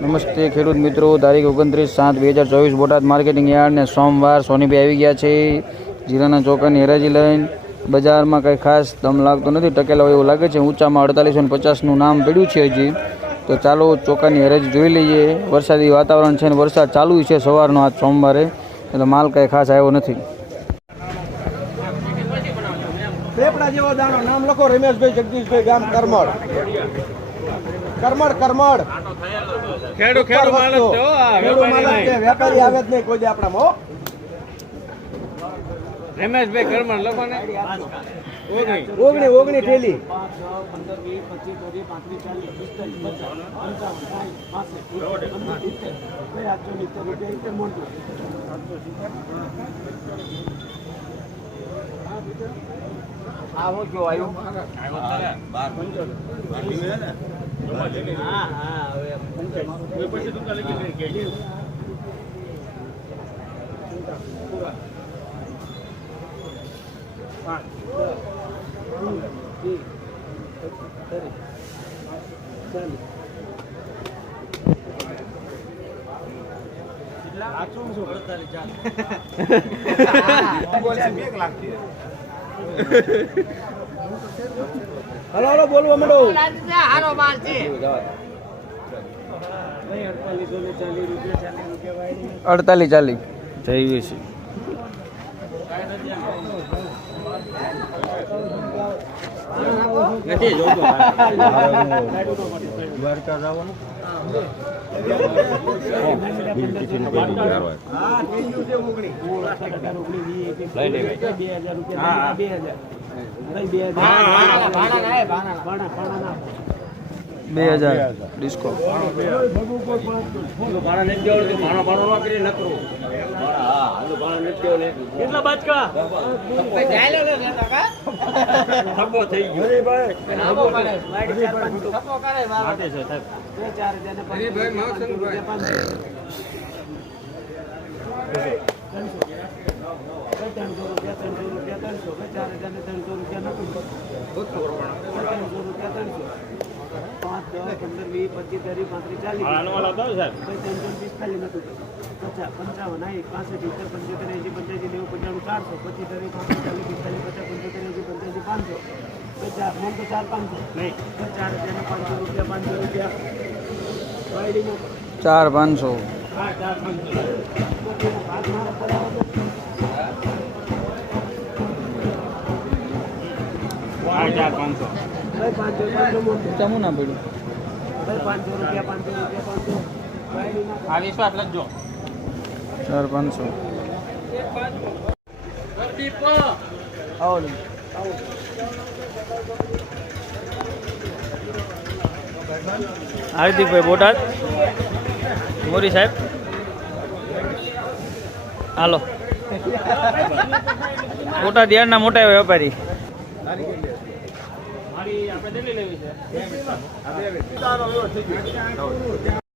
નમસ્તે ખેડૂત મિત્રો, તારીખ 29/7/2024 બોટાદ માર્કેટિંગ યાર્ડ ને સોમવાર સોનીભાઈ આવી ગયા છે જીરાના ચોખાની હરાજી લઈને। બજારમાં કંઈ ખાસ દમ લાગતો નથી, ટકેલા હોય એવું લાગે છે। ઊંચામાં 4850નું નામ પડ્યું છે હજી। તો ચાલો ચોખાની હરાજી જોઈ લઈએ। વરસાદી વાતાવરણ છે ને વરસાદ ચાલુ છે સવારનો આજ સોમવારે, એટલે માલ કંઈ ખાસ આવ્યો નથી। પેપડા જેવો દાણો, નામ લખો રમેશભાઈ જગદીશભાઈ, ગામ કરમળ। કરમળ ખેડૂ માલક છે હો, આ વેપારી આવે જ નહીં કોઈ દે આપણામાં હો। રમેશભાઈ કરમળ લખો ને, ઓગણી ઠેલી। આવો જો આવ્યો હલો બોલવા માંડો। 4840 જઈએ છે। નથી જોતો દ્વારકા જવાનું ડિસ્કો કેટલા બાચકા થપ્પો થઈ ચાર 500 ચમું ના પડ્યું 4 500 હાર્દિકભાઈ બોટાદ મોરી સાહેબ, હાલો બોટાદ યાર્ડના મોટા વેપારી।